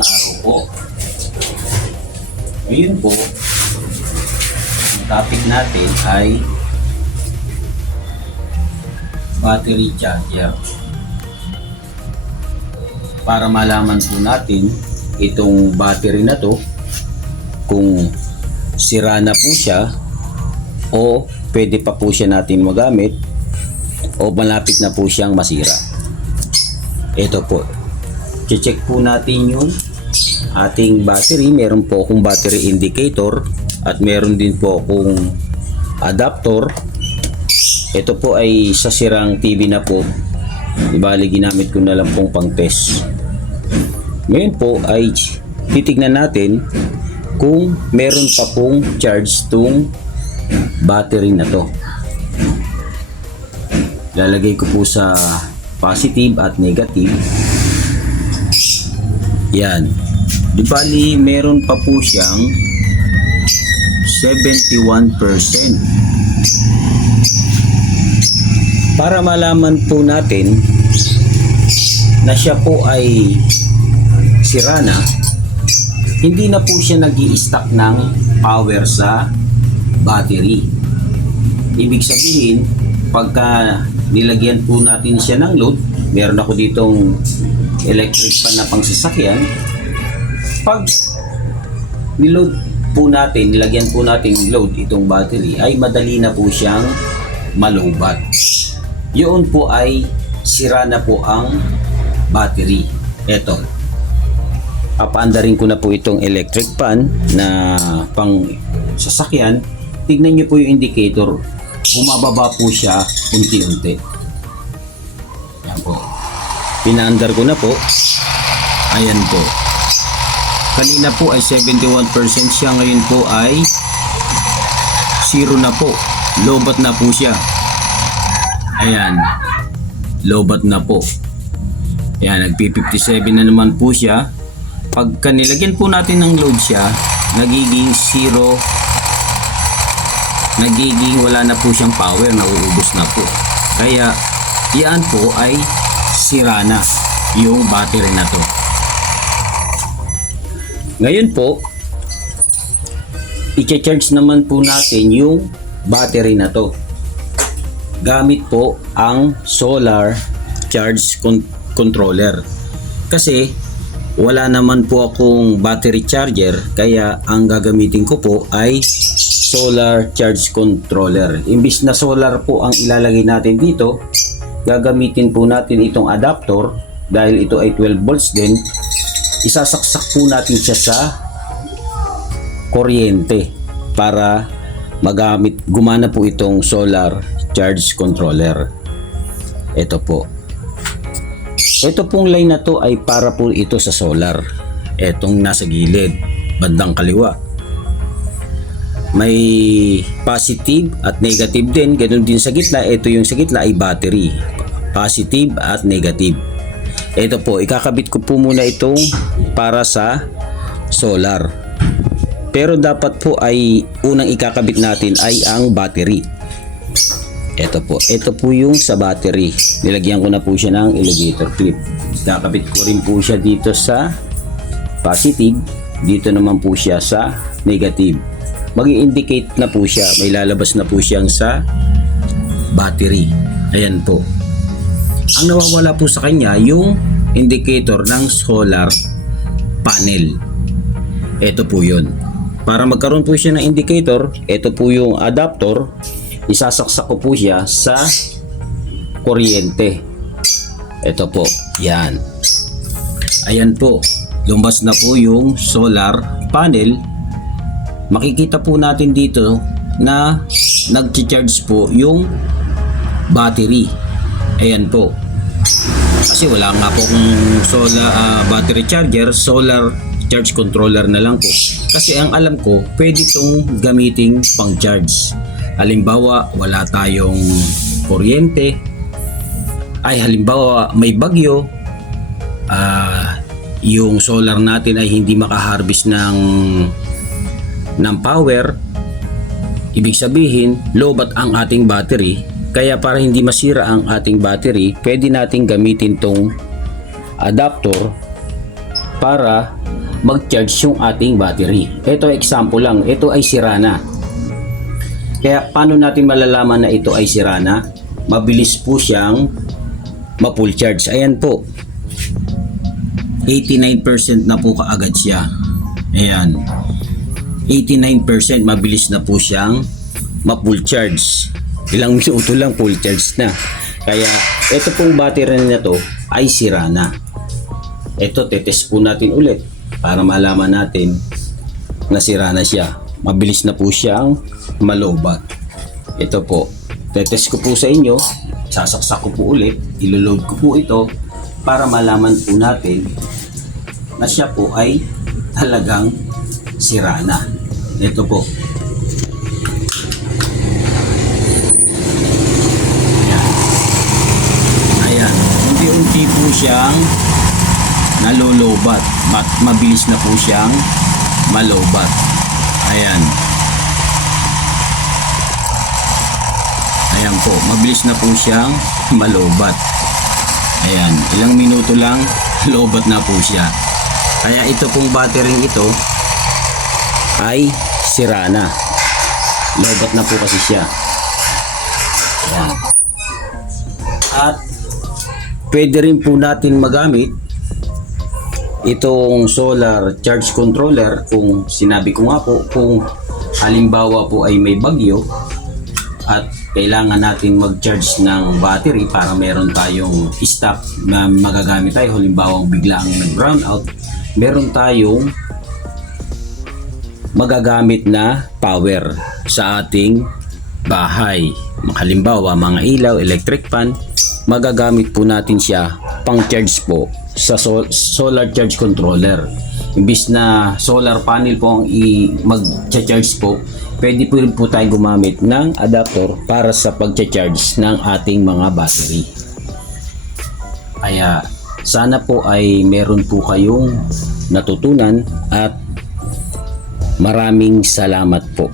Magandang araw po. Ngayon po, ang topic natin ay battery charger. Para malaman po natin itong battery na to kung sira na po siya o pwede pa po siya natin magamit o malapit na po siyang masira. Ito po, check po natin yung ating battery. Meron po akong battery indicator at meron din po akong adapter. Ito po ay sa sirang TV na po, ibali ginamit ko na lang pong pang test. Ngayon po ay titignan natin kung meron pa pong charge tong battery na to. Lalagay ko po sa positive at negative. Yan. Di bali, meron pa po siyang 71%. Para malaman po natin na siya po ay sira na, hindi na po siya nag-i-stack ng power sa battery. Ibig sabihin, pagka nilagyan po natin siya ng load, meron ako ditong electric pan na pangsasakyan, pag niload po natin, nilagyan po natin load itong battery, ay madali na po siyang malobat. Yun po ay sira na po ang battery. Eto, papaandarin ko na po itong electric pan na pang sasakyan. Tignan nyo po yung indicator, bumababa po siya unti-unti. Yan po, pinaandar ko na po. Ayan po, kanina po ay 71% siya, ngayon po ay 0 na po, lobat na po siya. Ayan, lobat na po. Ayan, nagpi-57 na naman po siya. Pagka nilagyan po natin ng load siya, nagiging 0, nagiging wala na po siyang power, nauubos na po. Kaya yan po ay sira na yung battery na to. Ngayon po, i-charge naman po natin yung battery na to gamit po ang solar charge controller. Kasi wala naman po akong battery charger, kaya ang gagamitin ko po ay solar charge controller. Imbis na solar po ang ilalagay natin dito, gagamitin po natin itong adapter. Dahil ito ay 12 volts din, isasaksak po natin siya sa kuryente para gumana po itong solar charge controller. Ito po, ito pong line na to ay para po ito sa solar. Etong nasa gilid bandang kaliwa, may positive at negative din. Ganun din sa gitna. Ito yung sa gitna ay battery, positive at negative. Ito po, ikakabit ko po muna itong para sa solar, pero dapat po ay unang ikakabit natin ay ang battery. Ito po yung sa battery. Nilagyan ko na po siya ng alligator clip. Ikakabit ko rin po siya dito sa positive, dito naman po siya sa negative. Mag-i-indicate na po siya, may lalabas na po siyang sa battery. Ayan po. Ang nawawala po sa kanya yung indicator ng solar panel. Ito po yun. Para magkaroon po siya ng indicator, ito po yung adapter. Isasaksak ko po siya sa kuryente. Ito po, yan. Ayan po, lumabas na po yung solar panel. Makikita po natin dito na nag-charge po yung battery. Ayan po. Kasi wala nga po kung solar battery charger, solar charge controller na lang po. Kasi ang alam ko, pwede itong gamiting pang charge. Halimbawa, wala tayong kuryente, ay halimbawa may bagyo, yung solar natin ay hindi makaharvest ng power, ibig sabihin lobat ang ating battery. Kaya para hindi masira ang ating battery, pwede nating gamitin tong adapter para mag-charge yung ating battery. Ito example lang, ito ay sira na. Kaya paano natin malalaman na ito ay sira na? Mabilis po siyang ma-full charge. Ayan po. 89% na po kaagad siya. Ayan. 89% mabilis na po siyang ma-full charge. Ilang minuto lang full charge na. Kaya ito pong battery na to ay sira na. Ito tetest po natin ulit para malaman natin na sira na siya. Mabilis na po siyang malobat. Ito po. Tetest ko po sa inyo. Sasaksak ko po ulit. Iloload ko po ito para malaman po natin na siya po ay talagang sira na. Ito po. Ayan. Ayan. Unti-unti po siyang nalolobat. Mabilis na po siyang malobat. Ayan. Ayan po. Mabilis na po siyang malobat. Ayan. Ilang minuto lang, lobat na po siya. Kaya ito pong battery ito ay sira na. Lobat na po kasi siya. Ayan. At pwede rin po natin magamit itong solar charge controller kung sinabi ko nga po, kung halimbawa po ay may bagyo at kailangan natin mag-charge ng battery para meron tayong stock na magagamit tayo. Halimbawa bigla ang nag-brown out, meron tayong magagamit na power sa ating bahay. Halimbawa mga ilaw, electric fan, magagamit po natin siya pang charge po sa solar charge controller. Imbis na solar panel po ang mag-charge po, pwede po rin po tayo gumamit ng adapter para sa pag-charge ng ating mga battery. Kaya sana po ay meron po kayong natutunan at maraming salamat po.